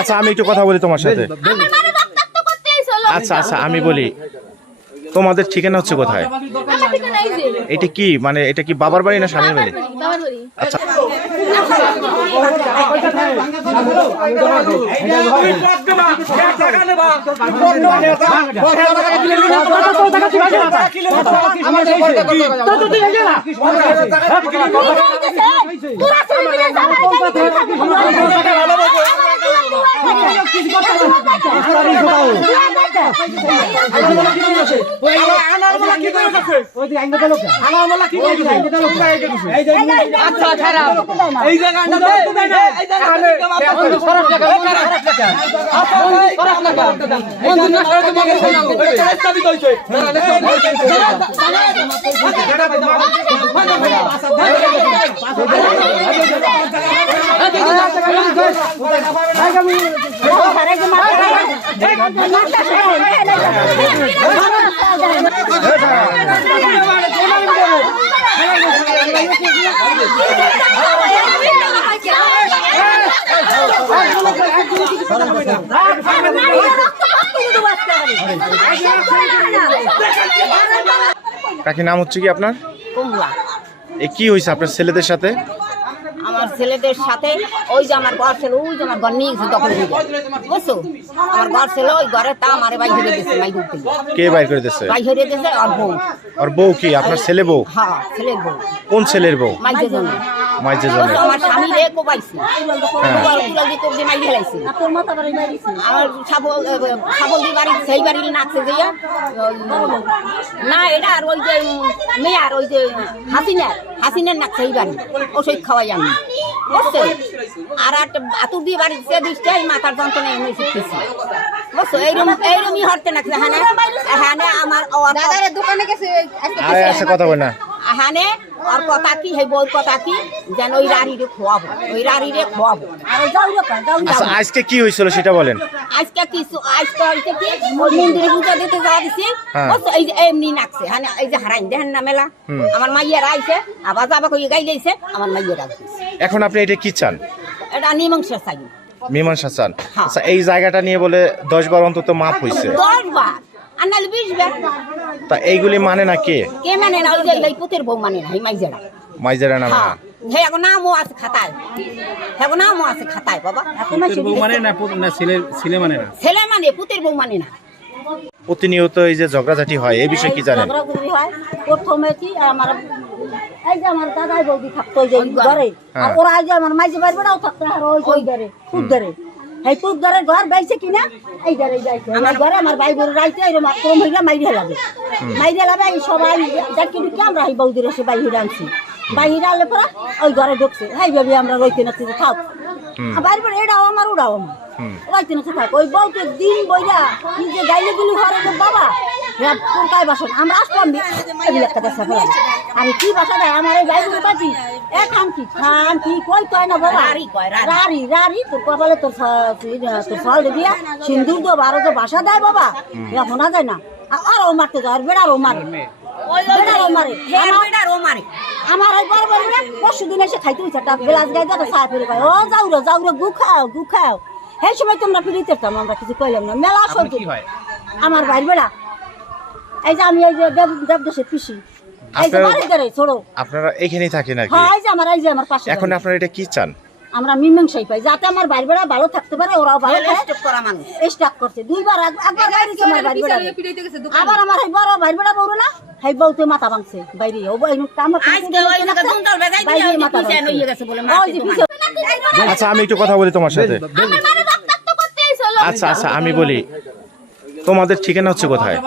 আচ্ছা আমি একটু কথা বলি তোমার সাথে। আচ্ছা আচ্ছা আমি বলি, তোমাদের ঠিকানা হচ্ছে কোথায়? এটা কি মানে এটা কি বাবার বাড়ি না স্বামীর বাড়ি? আচ্ছা কাকি নাম হচ্ছে কি আপনার? কমলা। এ কি হয়েছে আপনার ছেলেদের সাথে? আমার ছেলেদের সাথে ওই যে আমার ঘর ছিল, ওই যে আমার ঘর নিয়ে গেছে দখল দিয়ে, বুঝছো? আমার ঘর ছিল ওই ঘরে, তা আমার বাইর হয়ে গেছে, মাই ঢুকতে কে বাইর করে দিয়েছে? বাইর হয়ে গেছে আর বউ। আর বউ কি আপনার ছেলে বউ? হ্যাঁ ছেলের বউ। কোন ছেলের বউ? মাইজে জন্য মাইজে জন্য। আমার স্বামী রে কোপাইছে, মাই ফেলাইছে। আমার ছাগল দিয়ে বাড়ি, সেই বাড়ি নাচছে যে না এটা, আর ওই যে মেয়ার ওই যে হাসিনের নাচছে এই বাড়ি, ওষুধ খাওয়াই আমি, বুঝছো? আর একটা আতুর দিয়ে বাড়ি দিচ্ছে, এই মাথার যন্ত্রণা এমনি শিখতেছি, বুঝছো? এইরকমই হরতে নাচছে। হ্যাঁ আমার দোকানে গেছে কথা বল না। হানে আর কথা কি, হে বউর কথা কি, যেন ওই রাড়িরে খোয়াবো, ওই রাড়িরে খোয়াবো। আচ্ছা আজকে কি হয়েছিল সেটা বলেন। আজকে কিছু আজকে হইছে কি, ওই মন্দিরে পূজা দিতে যাওয়া দিছি, এই যে এমনি নাচছে। হানে এই যে হারাই দেখেন না মেলা, আমার মাইয়ারা আইছে, আবার যাবা কই গাই যাইছে আমার মাইয়ারা। এখন আপনি এটা কি চান? এটা মীমাংসা চাই। মীমাংসা চান? আচ্ছা এই জায়গাটা নিয়ে বলে 10 বার অন্তত মাপ হইছে। 10 বার আর নালে 20 বার। তা এইগুলি মানে না কে? কে মানে না? ওই যে এই পুতের বউ মানে না, এই মাইজারা। মাইজারা না না। হে এখন নামও আছে খাতায়, হে এখন নামও আছে খাতায় বাবা। পুতের বউ মানে না, ছেলে মানে না? ছেলে মানে, পুতের বউ মানে না। প্রতিনিয়ত এই যে ঝগড়াঝাটি হয়, এই বিষয়ে কি জানেন? ঝগড়াঝাটি হয় প্রথমে কি, আমার এই যে আমার দাদাই বৌদি থাকতো ওই যে ঘরে, আর ওরা এই যে আমার মাইজে বাড়ি বেড়াও থাকতো, আর ওই ঘরে পুতদারে, এই পুতদারের ঘর বাইছে কিনা এই ঘরে যাইছে। আমার ঘরে আমার ভাই বোন রাইতে এরকম আক্রমণ হইলে মাইরে লাগে, এই সবাই দেখি ঢুকে আমরা এই বৌদির এসে বাইরে আনছি। বাইরে আনলে পরে ওই ঘরে ঢুকছে, এই ভাবি আমরা রইতে নাচ্ছি, থাক বাইরে পরে এটাও আমার ওটাও আমার রইতে নাচ্ছে, থাক। ওই বউকে দিন বইরা নিজে গাইলে গুলি ঘরে বাবা কোনটাই বাসন আমরা আসলাম আমি কি বাসা দেয় আমার এই গাইগুলো পাচ্ছি খান কি কই কয় না বাবা, রারি তোর কপালে তোর ফল দিয়া সিন্দুর দো বারো তো বাসা দেয় বাবা, শোনা যায় না। আরও মারতে যায়, আর বেড়ারও মারে, আমার ওই বড় বড় পরশু দিন এসে খাইতে হয়েছে একটা বেলাস গায়ে যাতে চা ফিরে পাই, ও যাও রে গু খাও। সেই সময় তোমরা ফিরিতে আমরা কিছু কইলাম না। মেলা সবজি আমার ভাই বেড়া, এই যে আমি এই যে দেবদেশের পিসি, এই যে বাড়ি ধরে ছোড়ো আপনারা এখানেই থাকেন নাকি? হ্যাঁ এই যে আমার পাশে। এখন আপনারা এটা কি চান? আমরা মীমাংসাই পাই যাতে আমার ভাই বেড়া ভালো থাকতে পারে, ওরাও ভালো স্টক করছে। 2 বার একবার বাইরেছে আমার ভাই বেড়া, আবার আমার এই বড় ভাই বেড়া বড় না এই বউতে মাথা ভাঙছে বাইরে। আচ্ছা আমি একটু কথা বলি তোমার সাথে। আচ্ছা আচ্ছা আমি বলি, তোমাদের ঠিকানা হচ্ছে কোথায়?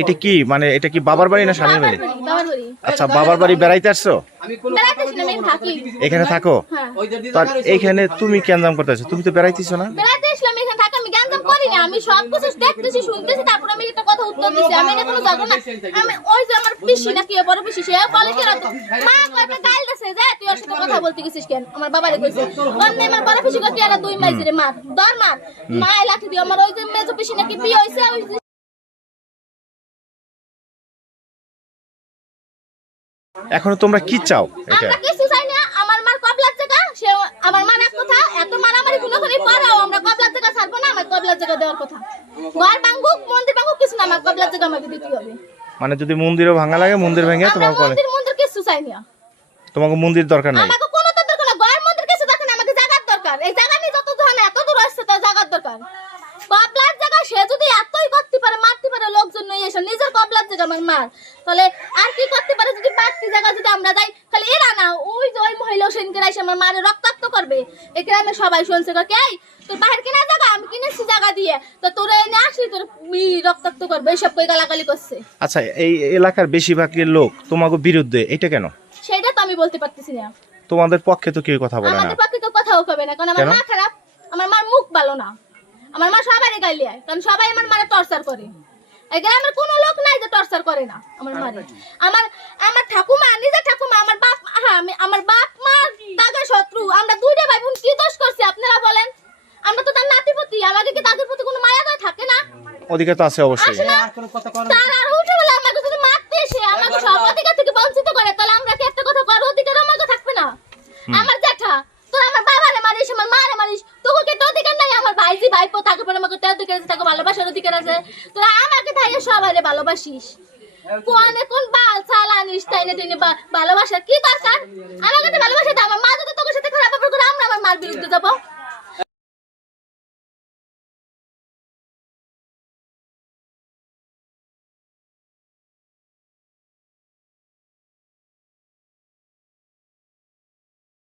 এটা কি মানে এটা কি বাবার বাড়ি না স্বামীর বাড়ি? আচ্ছা বাবার বাড়ি বেড়াইতে আসছো? এখানে থাকো? তার এইখানে তুমি কেন করতেছো? তুমি তো বেড়াইতেছো না? আমি সব কিছু দেখতেছি শুনতেছি, তারপর আমি একটা কথা উত্তর দিছি। আমি এটা কোনো জানো না, আমি ওই যে আমার পিসি না কি বড় পিসি, সে বলে কি রাত মা কয়টা গাল দেছে যে তুই ওর সাথে কথা বলতে গেছিস কেন? আমার বাবারে কইছে অন্য আমার বড় পিসি কই আর 2 মাইছে রে মার দর মার মা লাঠি দিয়ে আমার ওই যে মেজো পিসি নাকি বিয়ে হইছে। ওই এখন তোমরা কি চাও? এটা আমরা কিছু চাই না, আমার মার কব লাগছে কা, সে আমার মার এক কথা এত মারামারি কোন আমার কবলার জায়গা আমাকে দিতে হবে। মানে যদি মন্দিরও ভাঙা লাগে মন্দির ভেঙে আমরা তোমাকে কলে মন্দির কিছু চাই না, তোমাকে মন্দির দরকার নাই। আমাকে কোনো তো দরকার না, ঘর মন্দির কিছু দরকার না, আমাকে জায়গার দরকার। এই জায়গা নিয়ে যত ধরনের এত দূর আসছে তার জায়গার দরকার। কবলার জায়গা সে যদি এতই করতে পারে, মারতে পারে লোকজন নিয়ে এসে, নিজের কবলার জায়গা আমার মার, তাহলে আর কি করতে পারে? যদি বাড়তি জায়গা যদি আমরা যাই, খালি এরা না, ওই যে ওই মহিলা সেনকে এসে আমার মারে রক্তাক্ত করবে। এই গ্রামে সবাই শুনছে কে তোর বাহির কেনা জায়গা, আমি কিনেছি জায়গা দিয়ে, তো তোরা এনে আসলি তোর রক্তাক্ত করবে, এইসব কই গালাগালি করছে। আচ্ছা, এই এলাকার বেশিরভাগের লোক তোমাকে বিরুদ্ধে, এটা কেন? সেটা তো আমি বলতে পারতেছি না। তোমাদের পক্ষে তো কেউ কথা বলে না। আমাদের পক্ষে তো কথাও কবে না, কারণ আমার মা খারাপ, আমার মার মুখ ভালো না, আমার মা সবারই গাইলে হয়, কারণ সবাই আমার মারে টর্চার করে। এই গ্রামের কোনো লোক নাই যে টর্চার করে না আমার মারে। আমার ঠাকুমা, নিজের ঠাকুমা, আমার বাপ, আমার বাপ মা তাদের শত্রু। আমরা দুইটা ভাই বোন কি দোষ করছি আপনারা বলেন? আমরা তো তার নাতিপতি, আমাদের কি তাদের প্রতি কোনো মায়া দয়া থাকে না? অধিকার তো আছে অবশ্যই। তার আর উঠে বলে আমাকে যদি মারতে এসে আমাকে সব অধিকার থেকে বঞ্চিত করে, তাহলে আমরা কি একটা কথা করার অধিকার আমাকে থাকবে না? আমার জ্যাঠা, তোর আমার বাবারে মারিস, আমার মারে মারিস, তোকে কি তোর অধিকার নাই? আমার ভাইজি ভাইপো থাকে পরে আমাকে তোর অধিকার আছে, তাকে ভালোবাসার অধিকার আছে। তোরা আমাকে থাকে সবাইরে ভালোবাসিস, কোন বাল চাল আনিস, তাই না টেনে ভালোবাসার কি দরকার? আমাকে তো ভালোবাসা দে। আমার মা যদি তোর সাথে খারাপ ব্যবহার করে, আমরা আমার মার বিরুদ্ধে যাবো?